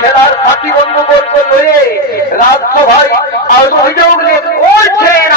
খেলার সাথী বন্ধু বলতে লয়ে রাজসভায় অভিযোগ নিয়ে করছেন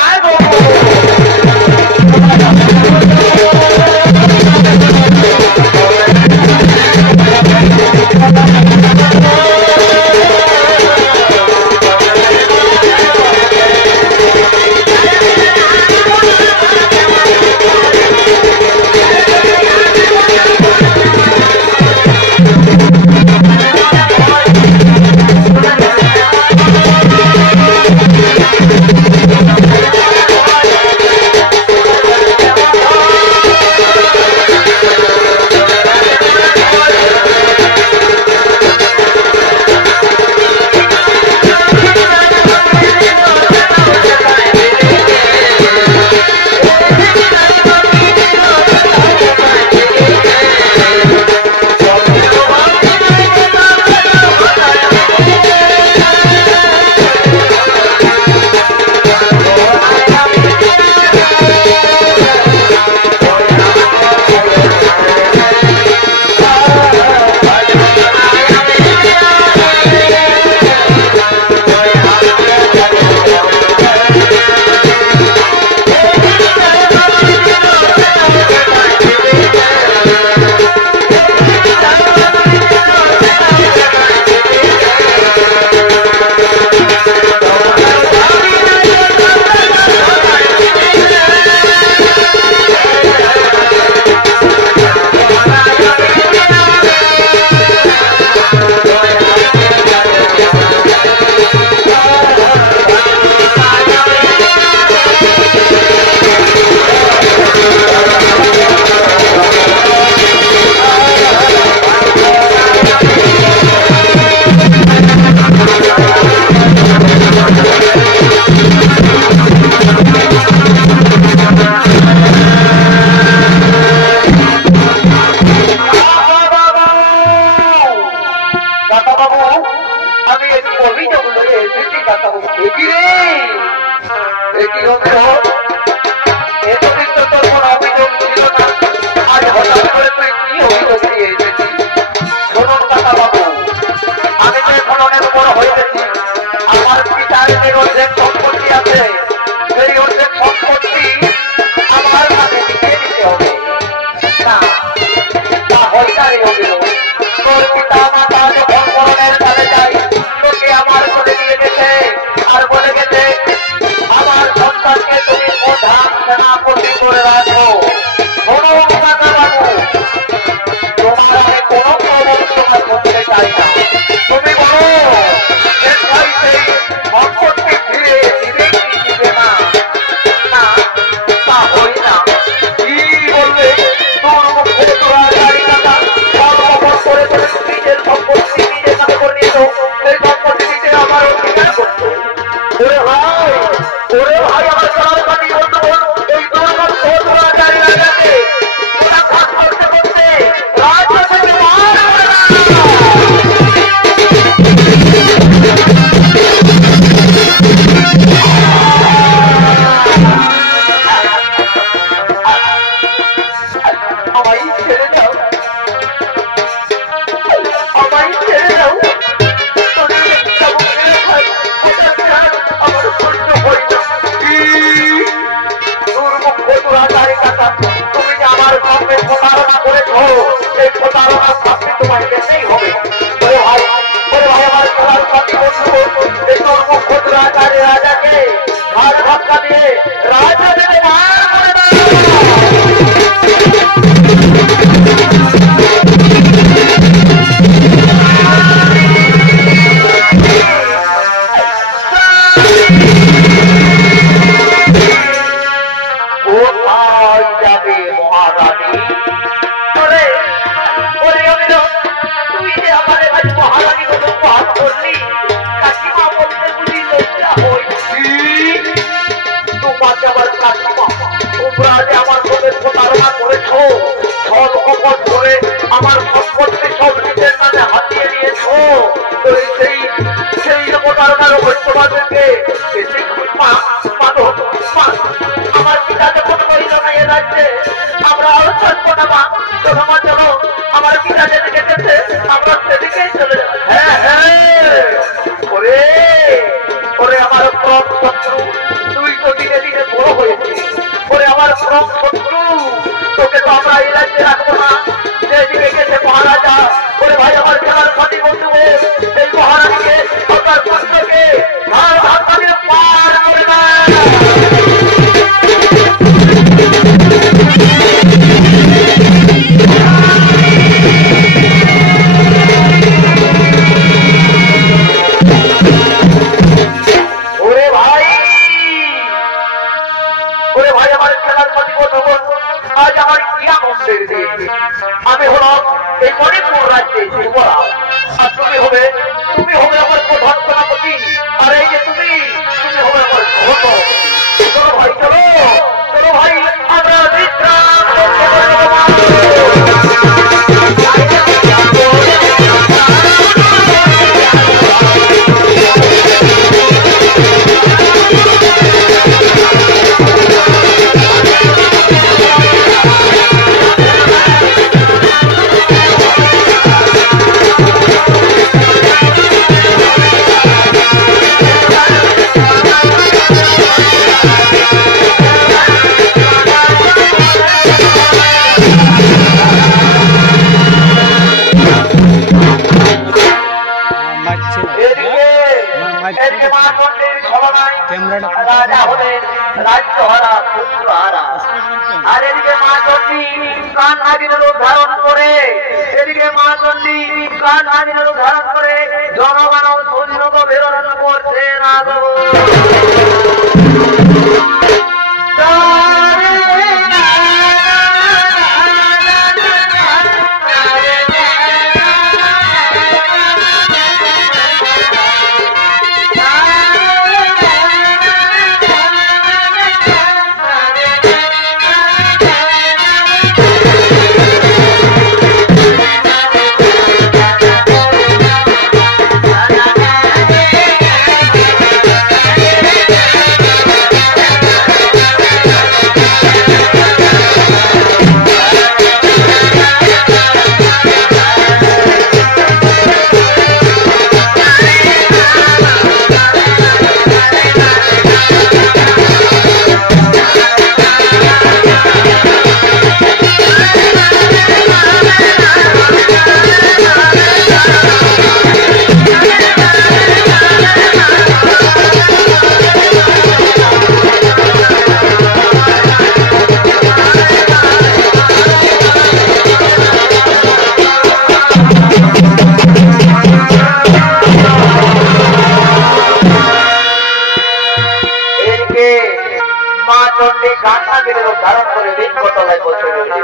মা চণ্ডী কান্নাগিরি রূপ ধারণ করে বৃক্ষতলায় বসে রয়েছে।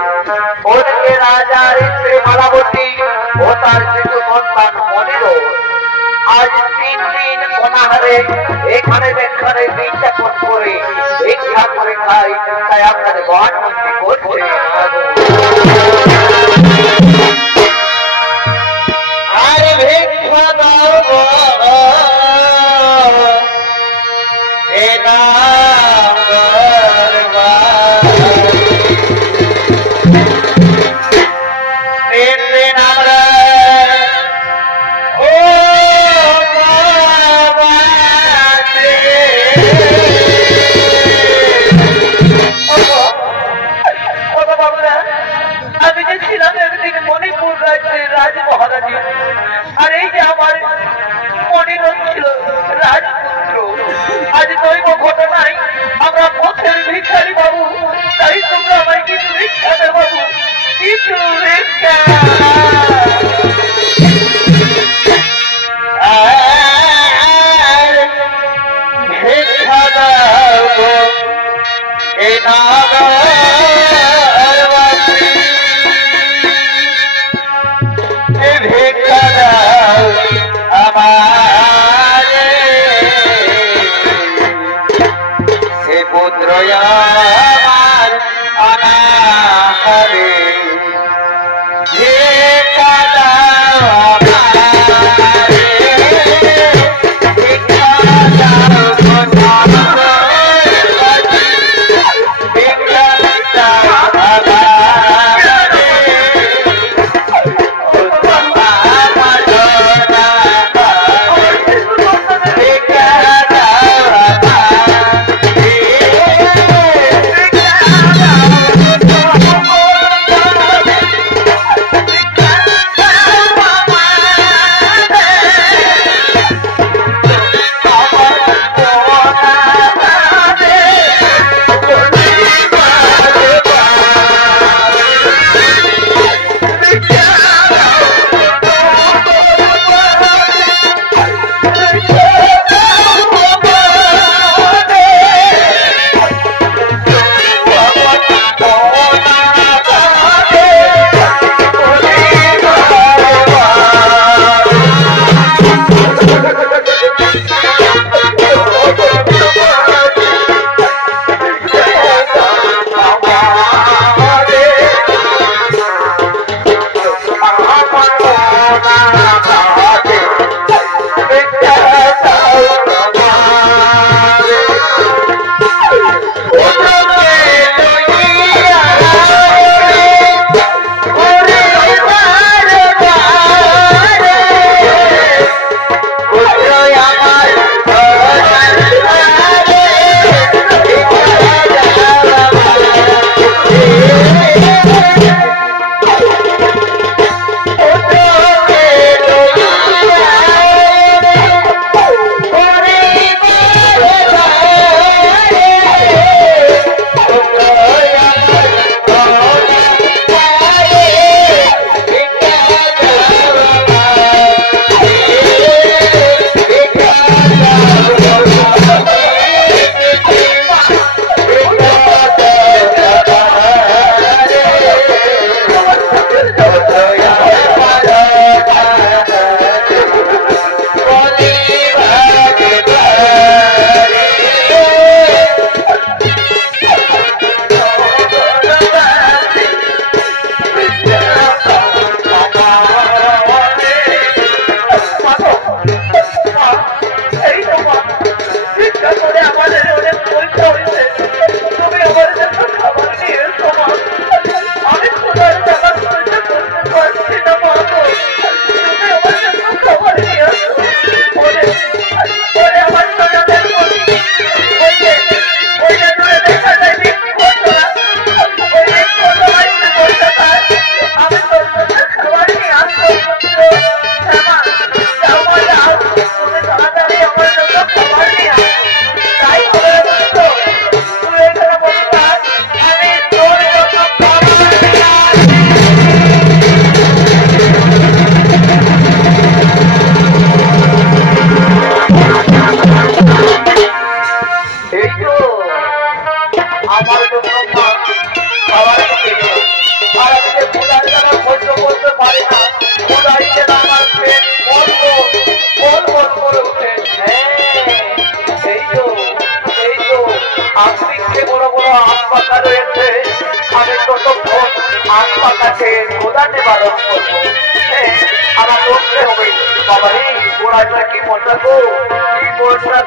ওদিকে রাজার স্ত্রী মালাবতী ও তার শিশু সন্তান মনিরও আজ 3 দিন অনাহারে এখানে যেখানে ভিক্ষাপন করে ভিক্ষা করে খাই, তাই আপনাদের গণমন্ত্রী করছে। আরে ভিক্ষা দাও এ নাম রাজ মহারাজ, আর এই যে আমার মনির ছিল রাজপুত্র, আজ দৈব ঘটনায় আমরা পথের ভিখারি বাবু, তাই তোমরা আমায় কিছু ভিক্ষা দেব বাবু, কিছু ভিক্ষা। ভিক্ষা দাও এ আমার জন্য মা খাবার খেয়ে আর আমি যে পূজার দ্বারা সহ্য করতে পারি না, পূজাই যেন আমার পেট বল বল করে উঠে। হ্যাঁ এই তো আফ্রিকে বড় বড় আম পাতা রয়েছে, আমি ততক্ষণ আম পাতাকে খোদা নিবারণ করবো। হ্যাঁ আমার করতে হবে বাবা রে, গোড়াটা কি মজা গো, কি মজা।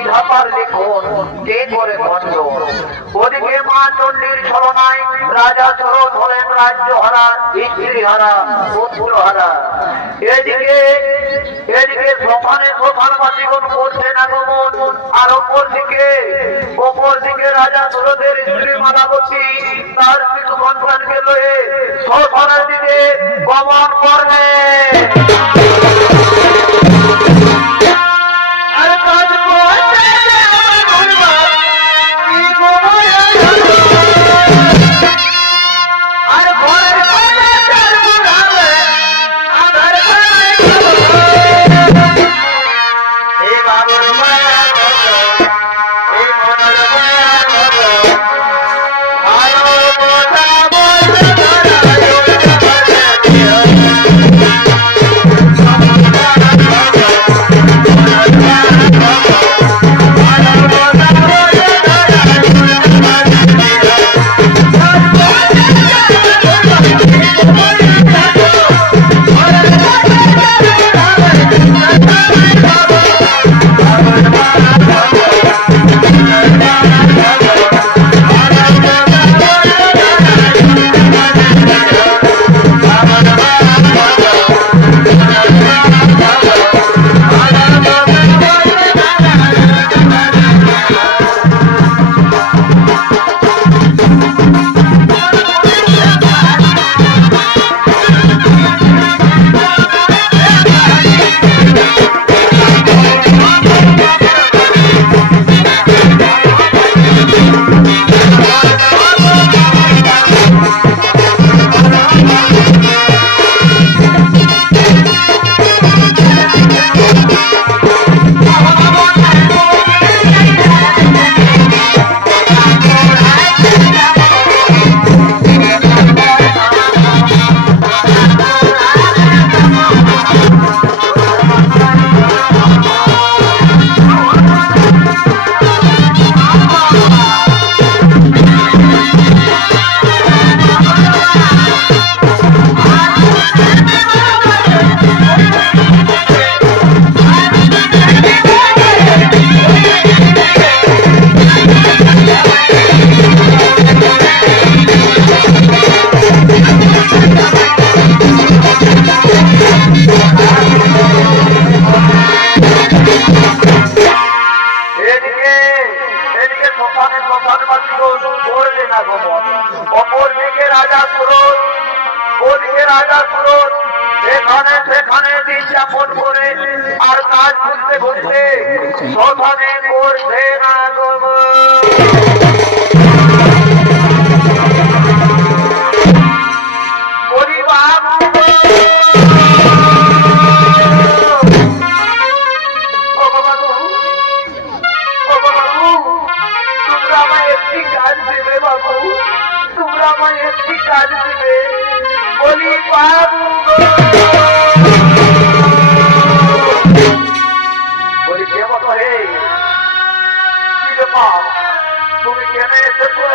বিধাতার লিখন কে করে খণ্ড। ওদিকে মা চণ্ডীর ছলনায় রাজা চরণ হলেন রাজ্য হারা, স্ত্রী হারা, পুত্র হারা। এদিকে শ্মশানে শ্মশানবাসীগণ করছেন আগমন। আর অপর দিকে রাজা সুরথের স্ত্রী মালাবতী তার শিশু সন্তানকে লয়ে শ্মশানের দিকে গমন করলেন। সেখানে দিন যাপন করে আর কাজ করতে করতে শ্মশানে করছে না একটি কাজ দেবে বাবু, তোমরা আমায় একটি কাজ দেবে। বলি বাবু বলি কেমন হে কি ব্যাপার, তুমি কেন এসেছো?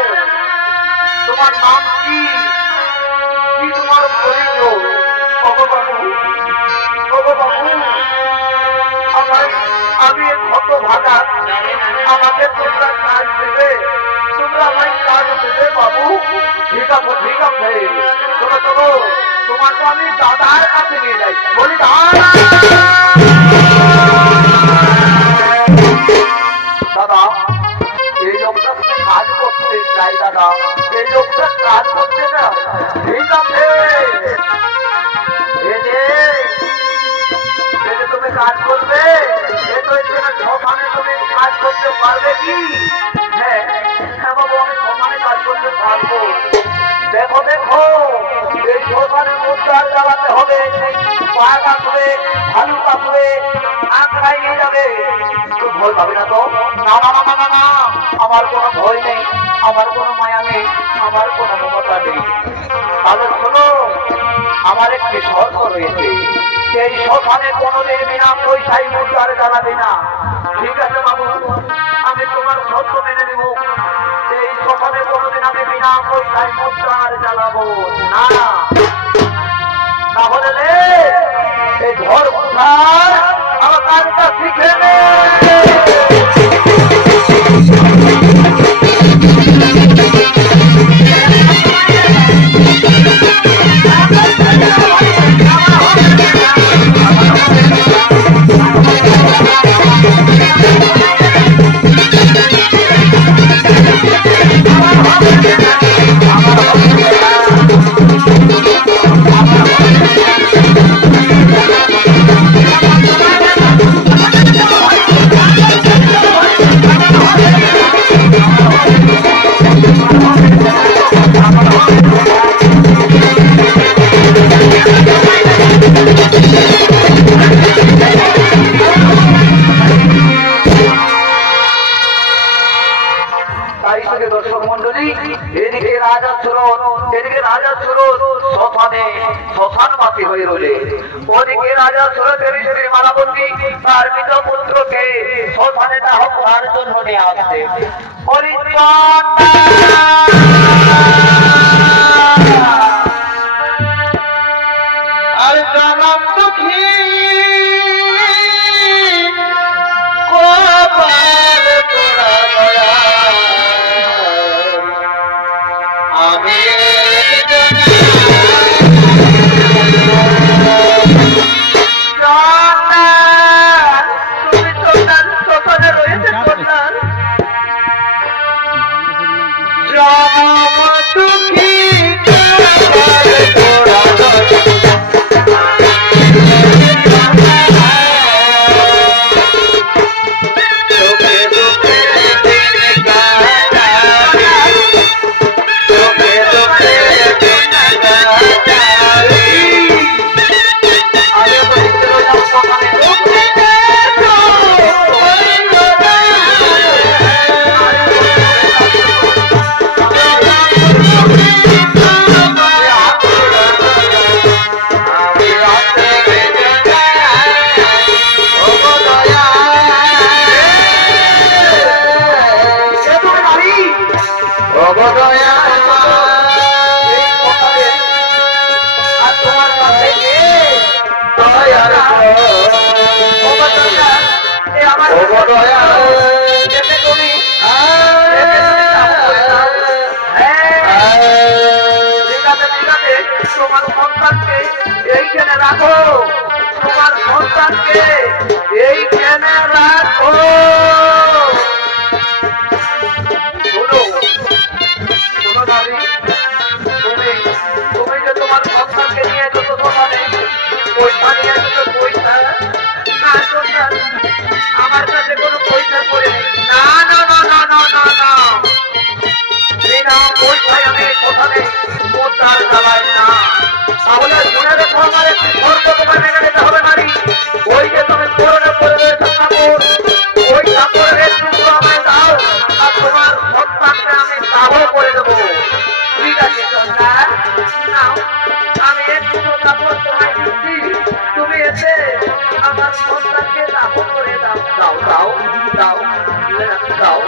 তোমার নাম কি? কি তোমার পরিচয়? আমি কত ভাগা, আমাকে তোমরা কাজ দেবে, তোমরা আমায় কাজ দেবে বাবু। ঠিক আছে ঠিক আছে, চলো চলো, তোমাকে আমি দাদার কাছে নিয়ে যাই। বলি দাদা এই লোকটা কাজ করতে চাই, দাদা এই লোকটা কাজ করতে না। ঠিক আছে তুমি কাজ করবে, সমানে তুমি কাজ করতে পারবে কি? হ্যাঁ হ্যাঁ বাবু, আমি সমানে কাজ করতে পারবো। দেখো দেখো, এই সমানে মুদ্রার জ্বালাতে হবে, পা কাটবে, ভালু কাটবে, আঁকড়াই নিয়ে যাবে। তুই ভয় পাবি না তো? না না না না না, আমার কোনো ভয় নেই, আমার কোনো মায়া নেই, আমার কোনো মমতা নেই। তাহলে শোনো, আমার একটি শর্ত রয়েছে, এই শ্মশানে কোনোদিন বিনা পয়সায় মুদ্রার জ্বালাবি না। ঠিক আছে বাবু, আমি তোমার শর্ত মেনে নেব। এই শ্মশানে কোনোদিন আমি বিনা পয়সায় মুদ্রার জ্বালাবো না। তাহলে এই ঘর কোথায় আমার কাজটা শিখে নে। এদিকে রাজা সুরত, এদিকে রাজা সুরত শ্মশানবাসী হয়ে রইলে। ওদিকে রাজা সুরতের স্ত্রী মালাবতী তার মৃত পুত্রকে শ্মশানে দাহ করার জন্য নিয়ে আসছে। আর জানাম দুঃখী আমি তুমি শ্মশানে রয়েছে কন্যান দুঃখী তোমার সন্তানকে এইখানে রাখো, তোমার সন্তানকে এইখানে রাখো। শোনো শোনো দাবি, তুমি যে তোমার সন্তানকে নিয়ে যেত দোকানে পয়সা নিয়ে যেত, পয়সা না সন্তান আমার কাছে কোনো পয়সা করে নেই। না না না না না না না না পয়সায় আমি কথা নেই, মোটার চালাই না। তাহলে শুনে রেখো আমার একটি শর্ত তোমার মেনে নিতে হবে নারী। ওই যে তুমি পরনে পরে রয়েছে কাপড়, ওই কাপড়ের একটু আমায় দাও আর তোমার সন্তানকে আমি দাহ করে দেবো। ঠিক আছে সন্তান, নাও আমি একটু কাপড় তোমায় দিচ্ছি, তুমি এসে আমার সন্তানকে দাহ করে দাও। দাও দাও দাও দাও।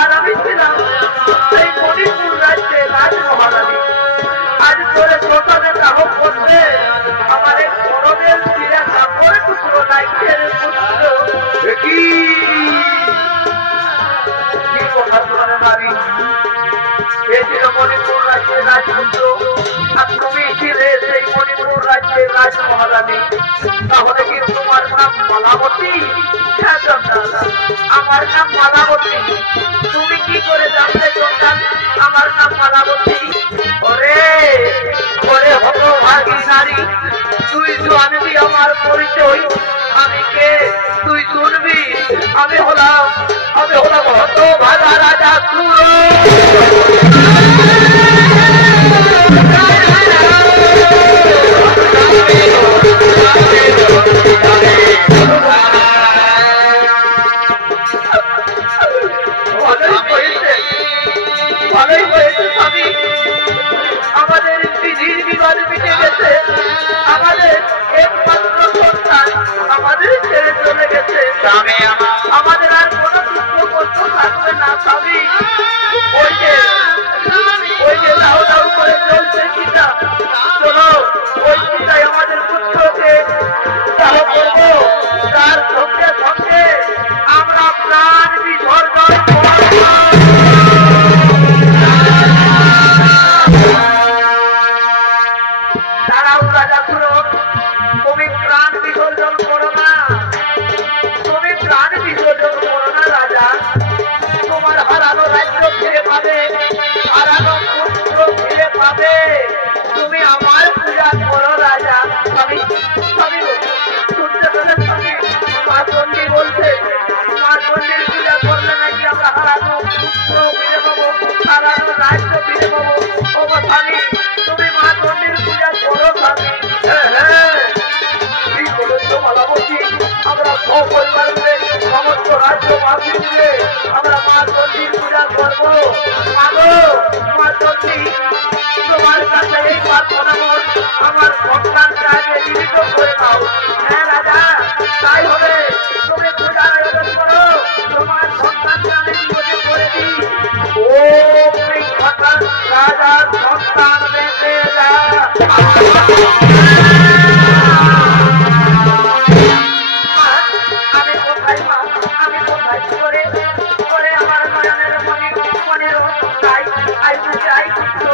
আর আমি ছিলাম এই মণিপুর রাজ্যে রাজমহারানী। আজ তোরে শ্মশানে দাহ করতে আমার এক গরমের ছিঁড়া কাপড় টুকরো লাগছে রে পুত্র। কি কথা শুনে নারী, এ ছিল মণিপুর রাজ্যের রাজপুত্র আর তুমি ছিলে সেই মণিপুর রাজ্যের রাজমহারানী। তাহলে কি তোমার নাম মালাবতী? হ্যাঁ দাদা, আমার নাম মালাবতী। তুমি কি করে জানতে সন্তান আমার নাম মালাবতী? ওরে ওরে হতভাগী নারী, তুই জানবি আমার পরিচয় আমি কে, তুই শুনবি। আমি হলাম হতভাগা রাজা সুর। ভালোই হয়েছে স্বামী, আমাদের বিধির বিবাদ মিটে গেছে। আমাদের একমাত্র সন্তান আমাদের ছেড়ে চলে গেছে। আমাদের আর কোনো দুঃখ কষ্ট থাকবে না স্বামী। ওই যে দাও দাও করে চলছে সীতা, চলো ওই সীতাই আমাদের পুত্রকে দাহ করবো। তার সঙ্গে সঙ্গে আমরা প্রাণ বিসর্জন করবো। দাঁড়াও রাজা সুরত, তুমি প্রাণ বিসর্জন করো না, তুমি প্রাণ বিসর্জন করো না রাজা। তোমার হারানো রাজ্য ফিরে পাবে, হারানো পুত্র ফিরে পাবে। তুমি আমার পূজা করো রাজা। আমি শুনতে পেলে হ্যাঁ হ্যাঁ ঠিক বলেছ মালাবতী। আমরা সপরিবার মিলে সমস্ত রাজ্যবাসী মিলে আমরা মা চণ্ডীর পূজা করবো। মাগো মা চণ্ডী, তোমার কাছে এই প্রার্থনা মন আমার সন্তানকে আগে জীবিত করে দাও। হ্যাঁ রাজা, তাই হবে। তুমি পূজার আয়োজন করো, তোমার সন্তানকে আমি জীবিত করে দিই। ও হঠাৎ রাজার সন্তান বেঁচে যা। আমি কোথায় মা, আমি কোথায় করে করে আমার নয়নের মনে মনের চাই আইতে চাই পুত্র।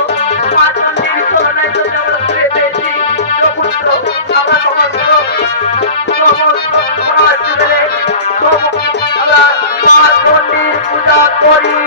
মা চণ্ডীর চরণে তো কেবল ফিরে পেয়েছি পুত্র। আমরা সমস্ত মিলে আমরা মা চণ্ডীর পূজা করি।